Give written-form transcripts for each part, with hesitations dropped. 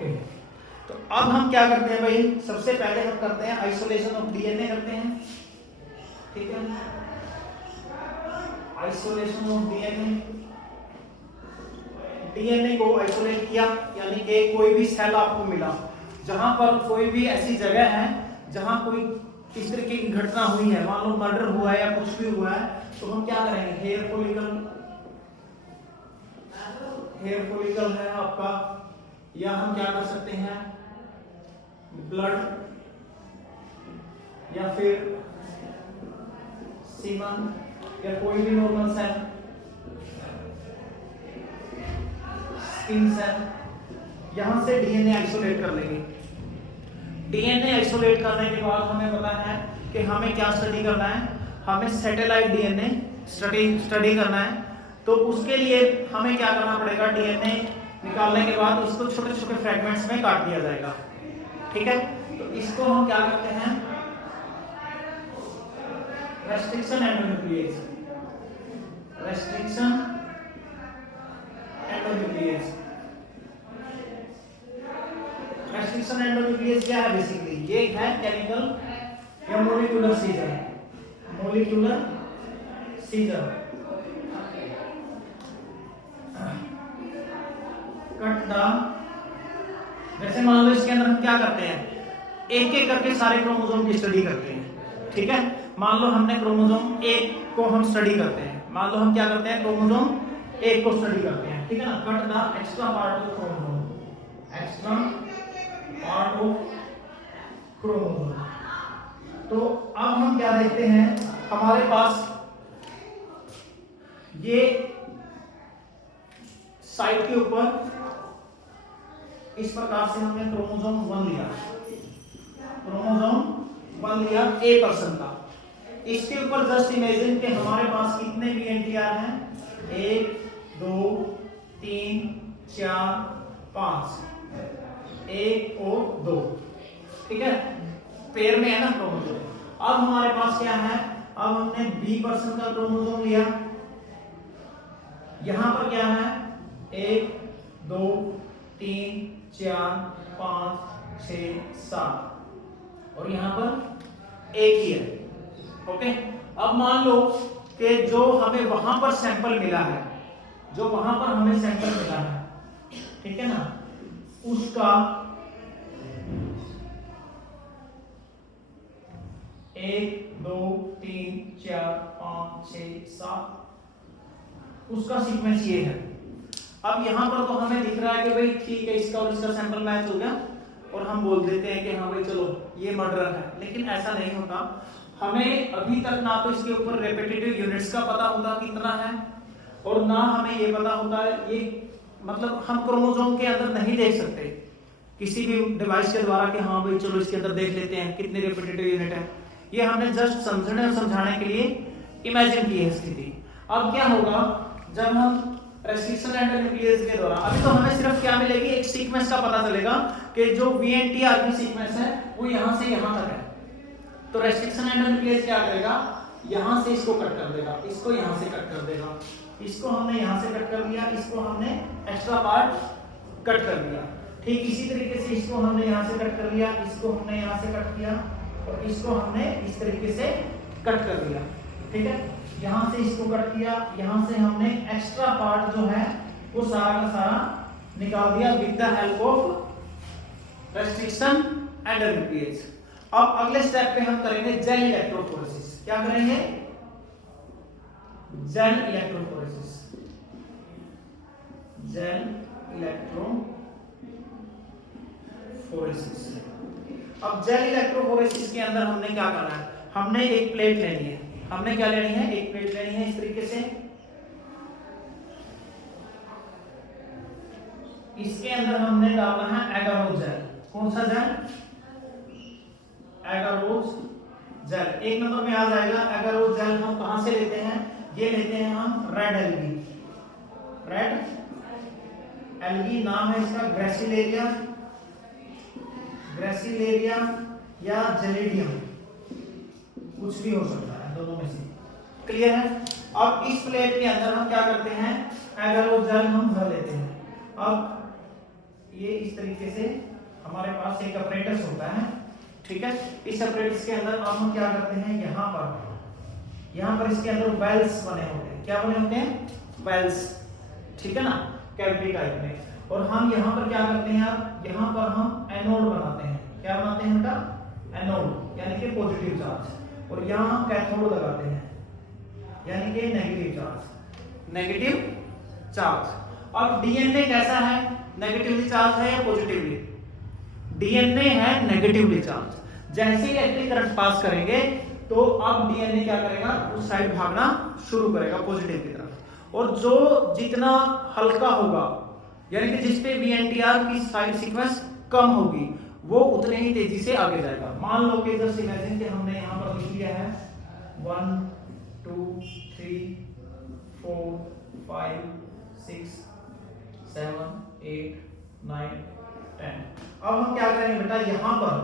Okay, तो अब हम क्या करते हैं भाई, सबसे पहले हम करते हैं आइसोलेशन ऑफ डीएनए करते हैं, ठीक है। आइसोलेशन ऑफ डीएनए, डीएनए को आइसोलेट किया, यानी कि कोई भी सेल आपको मिला जहां पर कोई भी ऐसी जगह है जहां कोई इस तरीके की घटना हुई है, मान लो मर्डर हुआ है या कुछ भी हुआ है, तो हम क्या करेंगे, हेयर फॉलिकल है आपका, या हम क्या कर सकते हैं, ब्लड, या फिर सीमन, या कोई भी नॉर्मल सेल, स्किन सेल, यहां से डीएनए आइसोलेट कर लेंगे। डीएनए आइसोलेट करने के बाद हमें पता है कि हमें क्या स्टडी करना है, हमें सैटेलाइट डीएनए स्टडी करना है। तो उसके लिए हमें क्या करना पड़ेगा, डीएनए निकालने के बाद उसको छोटे छोटे फ्रेगमेंट्स में काट दिया जाएगा, ठीक है। तो इसको हम क्या करते हैं, restriction endonuclease, restriction endonuclease. Restriction endonuclease क्या है, बेसिकली ये है केमिकल या molecular scissor, molecular scissor, cut the, जैसे मान लो इसके अंदर हम क्या करते हैं, एक एक करके सारे क्रोमोसोम की स्टडी करते हैं, ठीक है। मान लो हमने क्रोमोसोम एक को हम स्टडी करते हैं, मान लो हम क्या करते हैं, क्रोमोसोम एक को स्टडी करते हैं, ठीक है ना, cut the extra part of chromosome, extra part of chromosome. तो अब हम क्या देखते हैं, हमारे पास ये साइड के ऊपर इस प्रकार से हमने क्रोमोसोम 1 लिया, क्रोमोसोम 1 लिया A% का। इसके ऊपर जस्ट इमेजिन कि हमारे पास कितने VNTR हैं, 1 2 3 4 5, 1 और 2, ठीक है, पेयर में है ना क्रोमोसोम। अब हमारे पास क्या है, अब हमने B% का क्रोमोसोम लिया, यहां पर क्या है, 1 2 3 4 5 6 7, और यहां पर एक ही है, ओके। अब मान लो कि जो हमें वहां पर सैंपल मिला है, जो वहां पर हमें सैंपल मिला है, ठीक है ना, उसका 1 2 3 4 5 6 7 उसका सीक्वेंस ये है। अब यहां पर तो हमें दिख रहा है कि भाई ठीक है, इसका और इसका सैंपल मैच हो गया, और हम बोल देते हैं कि हाँ भाई चलो ये मर्डर है, लेकिन ऐसा नहीं होता। हमें अभी तक ना तो इसके ऊपर रेपिटेटिव यूनिट्स का पता होता कितना है, और ना हमें ये पता होता है, ये मतलब हम क्रोमोसोम के अंदर नहीं देख सकते किसी भी डिवाइस के द्वारा कि हाँ भाई चलो इसके अंदर देख लेते हैं कितने रेपिटेटिव यूनिट है। ये हमने जस्ट समझने और समझाने के लिए इमेजिन की है स्थिति। अब क्या होगा, जब हम रेस्ट्रिक्शन एंडोन्यूक्लिएज के द्वारा, अभी तो हमें सिर्फ क्या मिलेगी, एक सीक्वेंस का पता चलेगा कि जो VNTR की सीक्वेंस है वो यहां से यहां तक है। तो रेस्ट्रिक्शन एंडोन्यूक्लिएज क्या करेगा, यहां से इसको कट कर देगा, इसको यहां से कट कर देगा, इसको हमने यहां से कट कर दिया, इसको हमने एक्स्ट्रा पार्ट कट कर दिया, ठीक इसी तरीके से इसको हमने यहां से कट कर लिया, इसको हमने यहां से कट किया, और इसको हमने इस तरीके से कट कर दिया, ठीक है। यहां से इसको कट किया, यहां से हमने एक्स्ट्रा पार्ट जो है वो सारा का सारा निकाल दिया with the help of restriction endonuclease. अब अगले स्टेप पे हम करेंगे जेल इलेक्ट्रोफोरेसिस। क्या करेंगे, जेल इलेक्ट्रोफोरेसिस, जेल इलेक्ट्रोफोरेसिस। अब जेल इलेक्ट्रोफोरेसिस के अंदर हमने क्या करना है, हमने एक प्लेट लेनी है, हमने क्या लेनी है, एक प्लेट लेनी है इस तरीके से, इसके अंदर हमने डालना है एगारोज जेल। कौन सा जेल, एगारोज जेल। एक नंबर में आ जाएगा एगारोज जेल। हम कहां से लेते हैं, ये लेते हैं हम रेड एल्गी, रेड एल्गी नाम है इसका, ग्रेसिलेरिया, ग्रेसिलेरिया या जेलिडियम, कुछ भी हो सकता है दोनों में से, क्लियर है। अब इस प्लेट के अंदर हम क्या करते हैं, एगारोज जेल हम भर लेते हैं। अब ये इस तरीके से हमारे पास एक अपरेटस होता है, ठीक है। इस अपरेटस के अंदर अब हम क्या करते हैं, यहाँ पर इसके अंदर वेल्स बने होते हैं। क्या बने होते हैं? वेल्स, ठीक है ना, कैविटी टाइप में। और हम यहाँ पर क्या करते हैं, अब यहाँ पर हम एनोड बनाते हैं। क्या बनाते हैं बेटा? एनोड, यानी कि पॉजिटिव चार्ज। और यहाँ हम कैथोड लगाते हैं, यानी कि नेगेटिव चार्ज। अब डीएनए कैसा है? नेगेटिवली चार्ज है या पॉजिटिवली? डीएनए है नेगेटिवली चार्ज। जैसे ही इलेक्ट्रिक करंट पास करेंगे तो अब डीएनए क्या करेगा? उस साइड भागना शुरू करेगा, पॉजिटिव की तरफ। और जो जितना हल्का होगा, यानी कि जिस पे वीएनटीआर की साइड सीक्वेंस कम होगी, वो उतने ही तेजी से आगे जाएगा। मान लो कि जस्ट इमेजिन कि हमने यहाँ पर लिख लिया है 1 2 3 4 5 6 7 8 9 10। अब हम क्या करेंगे बेटा, यहाँ पर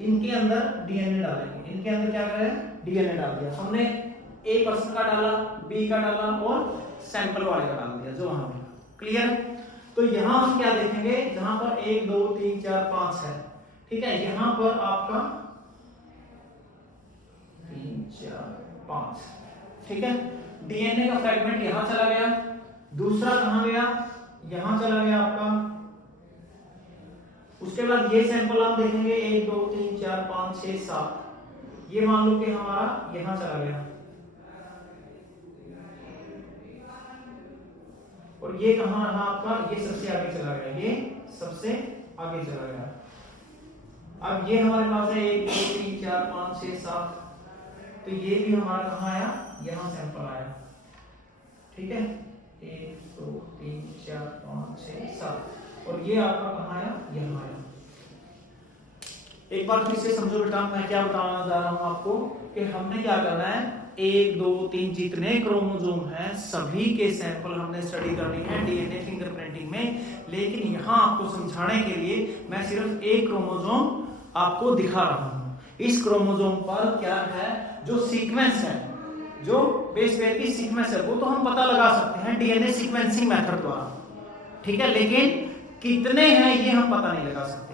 इनके अंदर डीएनए डालेंगे। इनके अंदर क्या करें? डीएनए डाल दिया हमने। ए पर्सन का डाला, बी का डाला और सैंपल वाले का डाल दिया जो वहां पे। क्लियर? तो यहां हम क्या देखेंगे, जहां पर 1 2 3 4 5 है, ठीक है, यहां पर आपका 3 4 5, ठीक है। डीएनए का फ्रेगमेंट यहां चला गया, दूसरा कहां गया? यहां चला गया आपका। उसके बाद ये सैंपल हम देखेंगे 1 2 3 4 5 6 7, ये मान लो कि हमारा यहां चला गया। और ये कहां रहा आपका? ये सबसे आगे चला गया, ये सबसे आगे चला गया। अब ये हमारे पास है 1 2 3 4 5 6 7, तो ये भी हमारा कहां आया? यहां सैंपल आया, ठीक है। 1 2 3 4 5 6 7, और ये आपका कहां आया? यहां आया। एक बार फिर से समझो बेटा, मैं क्या बताना जा रहा हूं आपको कि हमने क्या करना है, 1 2 3 जितने क्रोमोसोम हैं सभी के सैंपल हमने स्टडी करनी है डीएनए फिंगरप्रिंटिंग में। लेकिन यहां आपको समझाने के लिए मैं सिर्फ एक क्रोमोसोम आपको दिखा रहा हूं। इस क्रोमोसोम पर क्या है, जो सीक्वेंस है, जो बेस पेयर की सीक्वेंस है, वो तो हम पता लगा सकते हैं डीएनए सीक्वेंसिंग मेथड द्वारा, ठीक है। लेकिन कितने हैं ये हम पता नहीं लगा सकते।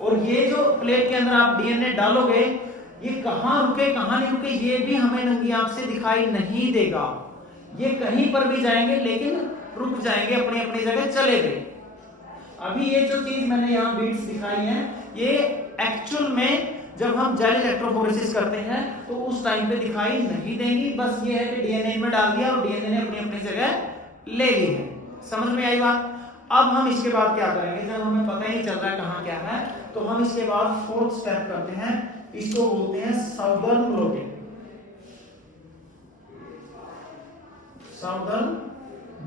और ये जो प्लेट के अंदर आप डीएनए डालोगे, ये कहां रुके कहां नहीं रुके ये भी हमें नंगी आंख से दिखाई नहीं देगा। ये कहीं पर भी जाएंगे लेकिन रुक जाएंगे, अपनी अपनी जगह चले गए। अभी ये जो चीज मैंने यहाँ बीट्स दिखाई है, ये एक्चुअल में जब हम जेल इलेक्ट्रोफोरेसिस करते हैं तो उस टाइम पे दिखाई नहीं देंगी। बस ये है कि डीएनए में डाल दिया और डीएनए ने अपनी अपनी जगह ले ली है। समझ में आई बात? अब हम इसके बाद क्या करेंगे, जब हमें पता ही नहीं चल रहा है कहां क्या है, तो हम इसके बाद फोर्थ स्टेप करते हैं, इसको बोलते हैं साउदर्न ब्लोटिंग। Southern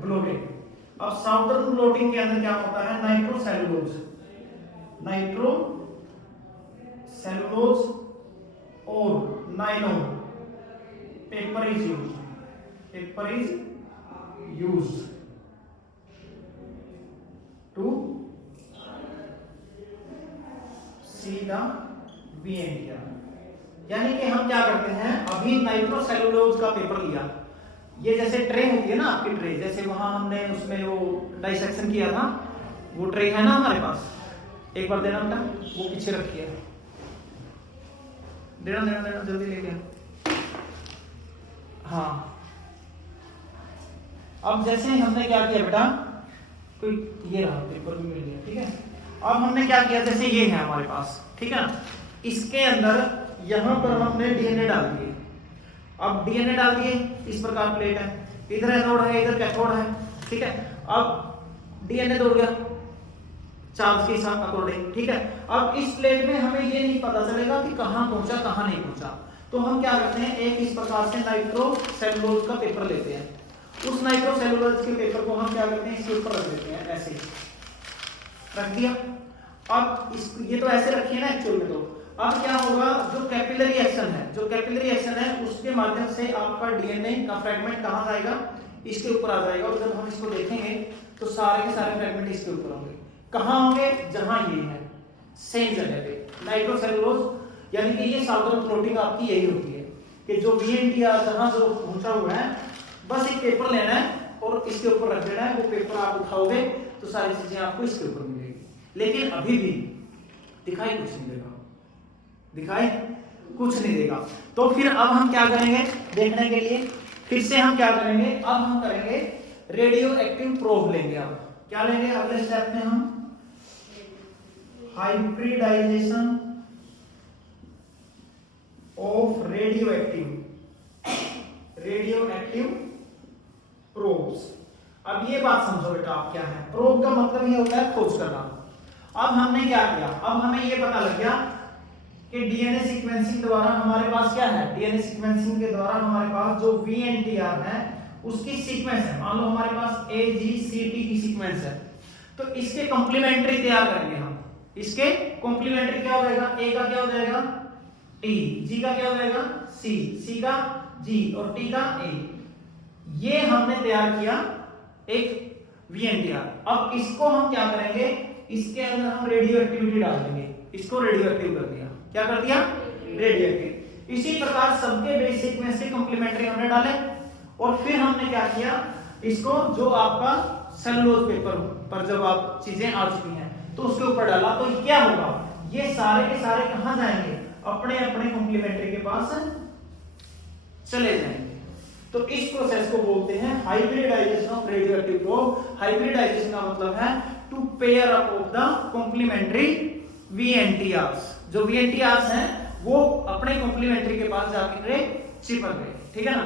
blotting. अब साउदर्न ब्लोटिंग के अंदर क्या होता है, नाइट्रोसेलुलोज और nylon paper is used to see the VNTR. यानी कि हम क्या करते हैं, अभी नाइट्रोसेलुलोज का पेपर लिया, ये जैसे ट्रे होती है ना आपकी ट्रे, जैसे वहां हमने उसमें वो डाइसेक्शन किया था, वो ट्रे है ना हमारे पास, एक बार देना बेटा, वो पीछे रखिए, देना जल्दी लेके। हाँ, अब जैसे हमने क्या किया बेटा, कोई ये रहा पेपर भी मिल गया, ठीक है। अब हमने क्या किया, जैसे ये है हमारे पास, ठीक है ना, इसके अंदर यहां पर हमने डीएनए डाल दिए। अब डीएनए डाल दिए, इस प्रकार प्लेट है, इधर एनोड है, इधर कैथोड है, ठीक है। अब डीएनए दौड़ गया चार्ज के हिसाब अकॉर्डिंग, ठीक है। अब इस प्लेट में हमें ये नहीं पता चलेगा कि कहां पहुंचा कहां नहीं पहुंचा, तो हम क्या करते हैं, एक इस प्रकार से नाइट्रोसेलुलोज का पेपर लेते हैं। उस नाइट्रोसेलुलोज के पेपर को हम क्या करते हैं, इसके ऊपर रख देते हैं, ऐसे रख दिया। अब ये तो ऐसे रखिए ना एक्चुअल में, तो अब क्या होगा, जो कैपिलरी एक्शन है उसके माध्यम से आपका डीएनए का फ्रेगमेंट कहां जाएगा, इसके ऊपर आ जाएगा। और जब हम इसको देखेंगे तो सारे के सारे फ्रेगमेंट इसके ऊपर होंगे। कहां होंगे, जहां ये है, सेम जगह पे नाइट्रोसेलुलोज। यानी कि ये साउदर्न ब्लोटिंग आपकी यही होती है कि जो वीएनटीआर जहां जो पहुंचा हुआ है, बस एक पेपर लेना है और इसके ऊपर रख देना है। वो पेपर आप उठाओगे तो सारी चीजें आपको इसके ऊपर मिलेगी। लेकिन अभी भी दिखाई कुछ नहीं देगा, दिखाई कुछ नहीं देगा। तो फिर अब हम क्या करेंगे देखने के लिए, फिर से हम क्या करेंगे, अब हम करेंगे रेडियो एक्टिव प्रोब लेंगे। अब क्या लेंगे अगले स्टेप में, हम hybridization of radio active probes. अब ये बात समझो बेटा, आप क्या है, प्रोब का मतलब ये होता है खोज करना। अब हमने क्या किया, अब हमें ये पता लग गया कि डीएनए सीक्वेंसिंग द्वारा हमारे पास क्या है, डीएनए सीक्वेंसिंग के द्वारा हमारे पास जो VNTR है उसकी सीक्वेंस है। मान लो हमारे पास AGCT की सीक्वेंस है, तो इसके कॉम्प्लीमेंट्री तैयार करेंगे हम। इसके कॉम्प्लीमेंट्री क्या हो जाएगा, A का क्या हो जाएगा T, G का क्या हो जाएगा C, C का G और T का A। ये हमने तैयार किया एक VNTR। अब इसको हम क्या करेंगे, इसके अंदर हम रेडियो एक्टिविटी डाल देंगे, इसको रेडियो एक्टिव कर दिया। क्या कर दिया, रेडियो एक्टिव। इसी प्रकार सबके बेस सीक्वेंस के कॉम्प्लीमेंट्री हमने डाले, और फिर हमने क्या किया, इसको जो आपका सेलुलोज पेपर पर जब आप चीजें आ चुकी हैं तो उसके ऊपर डाला, तो क्या होगा, ये सारे के सारे कहां जाएंगे, अपने अपने कॉम्प्लीमेंट्री के पास चले जाएंगे। तो इस प्रोसेस को बोलते हैं हाइब्रिडाइजेशन ऑफ रेडियोएक्टिव प्रोब। हाइब्रिडाइजेशन का मतलब है to pair up of the complementary VNTRs। जो VNTRs हैं वो अपने कॉम्प्लीमेंट्री के पास जाके चिपक गए, ठीक है ना।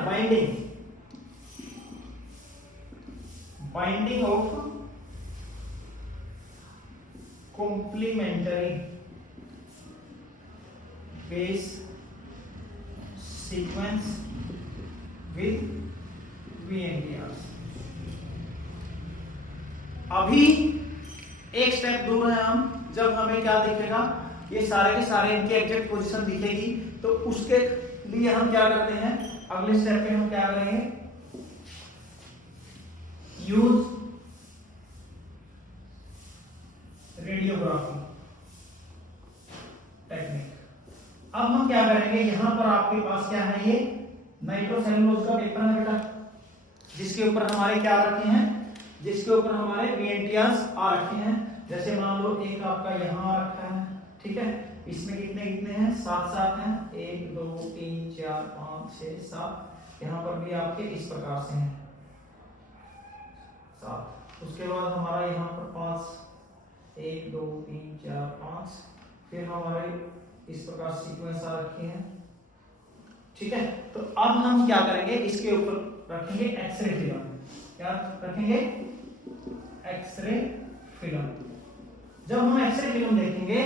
Binding of complementary base sequence with VNTRs। अभी एक स्टेप दूर है हम, जब हमें क्या दिखेगा, ये सारे के सारे इनकी एग्जैक्ट पोजीशन दिखेगी, तो उसके लिए हम क्या करते हैं, अगले स्टेप में हम क्या करेंगे, यूज रेडियोग्राफी टेक्निक। अब हम क्या करेंगे, यहां पर आपके पास क्या है, ये नाइट्रोसेलुलोज का पेपर है बेटा, जिसके ऊपर हमारे क्या रखे हैं, जिसके ऊपर हमारे VNTRs आ रखे हैं। जैसे मान लो एक आपका यहां रखा है, ठीक है, इसमें कितने कितने हैं, 7 हैं, 1 2 3 4 5 6 7। यहां पर भी आपके इस प्रकार से हैं 7। उसके बाद हमारा यहाँ पर 5, 1 2 3 4 5, फिर हमारे इस प्रकार सीक्वेंस आ रखे हैं, ठीक है। तो अब हम क्या करेंगे, इसके ऊपर रखेंगे एक्सरे फिल्म। क्या रखेंगे, एक्सरे फिल्म। जब हम एक्सरे फिल्म देखेंगे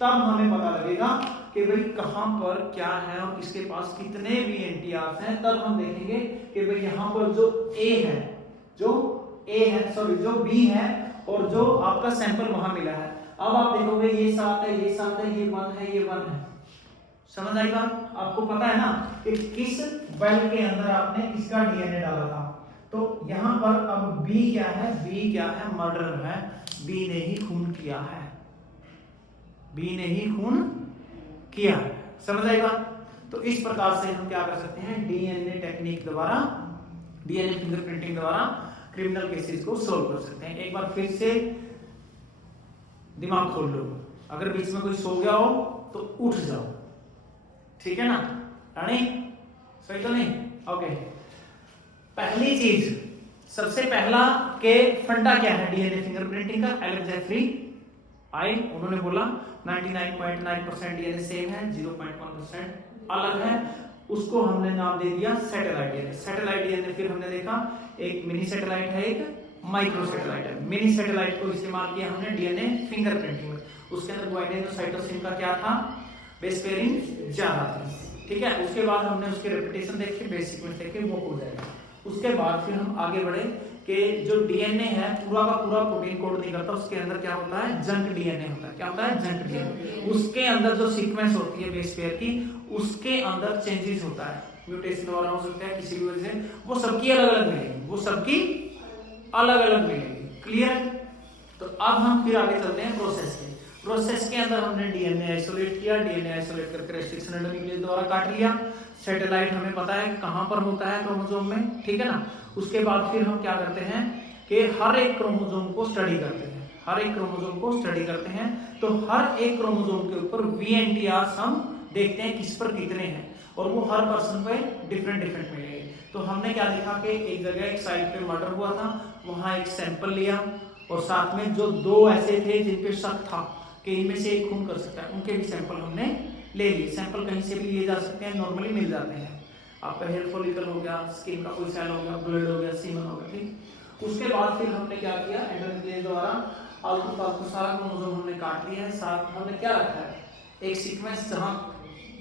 तब हमें पता लगेगा कि भाई कहां पर क्या है और इसके पास कितने VNTRs हैं। तब हम देखेंगे कि भाई यहाँ पर जो A है, जो B है और जो आपका सैंपल वहां मिला है। अब आप देखोगे ये 7 है, ये 7 है, ये 1 है, ये 1 है। समझ आएगा, आपको पता है ना कि किस वेल के अंदर आपने किसका DNA डाला था। तो यहां पर अब B क्या है, B क्या है, मर्डर है, B ने ही खून किया है, B ने ही खून किया है। समझ आएगा। तो इस प्रकार से हम क्या कर सकते हैं, DNA टेक्निक द्वारा, DNA फिंगरप्रिंटिंग द्वारा क्रिमिनल केसेस को सॉल्व कर सकते हैं। एक बार फिर से दिमाग खोल लो, अगर बीच में कोई सो गया हो तो उठ जाओ, ठीक है ना रानी, सही तो नहीं, ओके। पहली चीज, सबसे पहला के फंडा क्या है DNA फिंगरप्रिंटिंग का, एलेक्स जेफरी आई, उन्होंने बोला 99.9% DNA सेम है, 0.1% अलग है, उसको हमने नाम दे दिया सैटेलाइट DNA। सैटेलाइट DNA फिर हमने देखा एक मिनी सैटेलाइट है, एक माइक्रो सैटेलाइट है। मिनी सैटेलाइट को इस्तेमाल किया हमने DNA फिंगरप्रिंटिंग में, उसके अंदर ग्वाइनिन और साइटोसिन का क्या था, बेस पेयरिंग ज्यादा थी, ठीक है। उसके बाद हमने उसके रेपिटेशन देखे, बेस सीक्वेंस देखे, वो हो जाएगा। उसके बाद फिर हम आगे बढ़े कि जो DNA है पूरा का पूरा प्रोटीन कोड नहीं करता, उसके अंदर क्या होता है, जंक DNA होता है। क्या होता है, जंक DNA। उसके अंदर जो सीक्वेंस होती है बेस पेयर की, उसके अंदर चेंजेस होता है, म्यूटेशन वगैरह हो सकता है किसी भी वजह से, वो सबकी अलग अलग मिलेगी, वो सबकी अलग अलग मिलेगी। क्लियर। तो अब हम फिर आगे चलते हैं प्रोसेस के। प्रोसेस के अंदर हमने DNA आइसोलेट किया, DNA आइसोलेट करके रेस्ट्रिक्शन एंडोन्यूक्लियस द्वारा काट लिया। सैटेलाइट हमें पता है कहां पर होता है, क्रोमोसोम में, ठीक है ना। उसके बाद फिर हम क्या करते हैं कि हर एक क्रोमोसोम को स्टडी करते हैं, हर एक क्रोमोसोम को स्टडी करते हैं, तो हर एक क्रोमोसोम के ऊपर VNTRs हम देखते हैं किस पर कितने हैं, और वो हर पर्सन पे डिफरेंट डिफरेंट मिलेंगे। तो हमने क्या देखा कि एक जगह एक साइड पे मर्डर हुआ था, वहां एक सैंपल लिया, और साथ में जो 2 ऐसे थे जिन पे शक था कि इनमें से एक खून कर सकता है, उनके भी सैंपल हमने ले लिए। सैंपल कहीं से भी लिए जा सकते हैं, नॉर्मली मिल जाते हैं। आपका हेयर फॉलिकल हो गया, स्किन का कोई सेल हो गया, ब्लड हो गया, सीमन हो गया, ठीक। उसके बाद फिर हमने क्या किया, एंडोन्यूक्लियस द्वारा आलतू फालतू सारा क्रोमोसोम हमने काट लिया है। साथ हमने क्या रखा है, एक सीक्वेंस जहां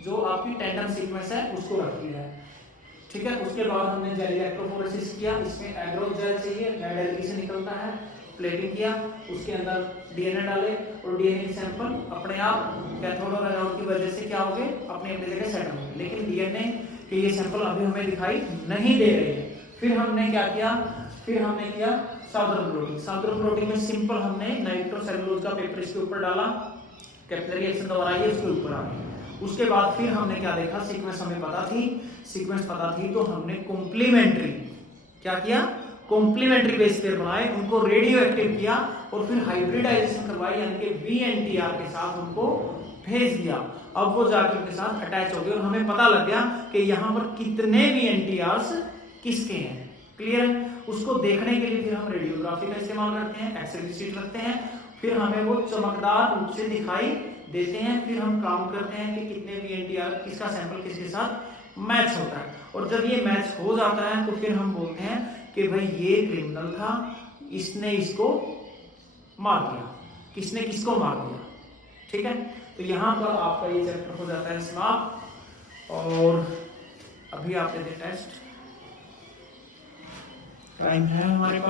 जो आपकी टेंडन सीक्वेंस है उसको रख लिया है, ठीक है। उसके बाद हमने जेल इलेक्ट्रोफोरेसिस किया, इसमें एग्रो जेल चाहिए, रेड एलगी से निकलता है, प्लेटिंग किया, उसके अंदर डीएनए डाले, और डीएनए सैंपल अपने आप कैथोड और एनोड की वजह से क्या हो गए, अपनी अपनी जगह सेट हो गए, लेकिन डीएनए के ये सैंपल अभी हमें दिखाई नहीं दे रहे हैं। फिर हमने क्या किया, फिर हमने किया साउदर्न प्रोटीन। साउदर्न प्रोटीन में सिंपल हमने नाइट्रोसेलुलोज का पेपर इसके ऊपर डाला, कैपिलरी एक्शन द्वारा ये इसके ऊपर आ गया। उसके बाद फिर हमने क्या देखा, सीक्वेंस हमें पता थी, सीक्वेंस पता थी तो हमने कॉम्प्लीमेंट्री क्या किया, कॉम्प्लीमेंट्री बेस पेयर बनाए, उनको रेडियो एक्टिव किया, और फिर हाइब्रिडाइजेशन करवाई, यानी कि VNTR के साथ उनको भेज दिया। अब वो जाके उनके साथ अटैच हो गए, और हमें पता लग गया कि यहाँ पर कितने VNTRs किसके हैं। क्लियर है। उसको देखने के लिए फिर हम रेडियोग्राफी का इस्तेमाल करते हैं, एक्सरे शीट रखते हैं, फिर हमें वो चमकदार रूप से दिखाई देते हैं। फिर हम काउंट करते हैं कि कितने VNTR किसका सैंपल किसके साथ मैच होता है, और जब ये मैच हो जाता है तो फिर हम बोलते हैं कि भाई ये क्रिमिनल था, इसने इसको मार दिया, किसने किसको मार दिया, ठीक है। तो यहाँ पर आपका ये चैप्टर हो जाता है समाप्त, और अभी आप देते टेस्ट, टाइम है हमारे पास।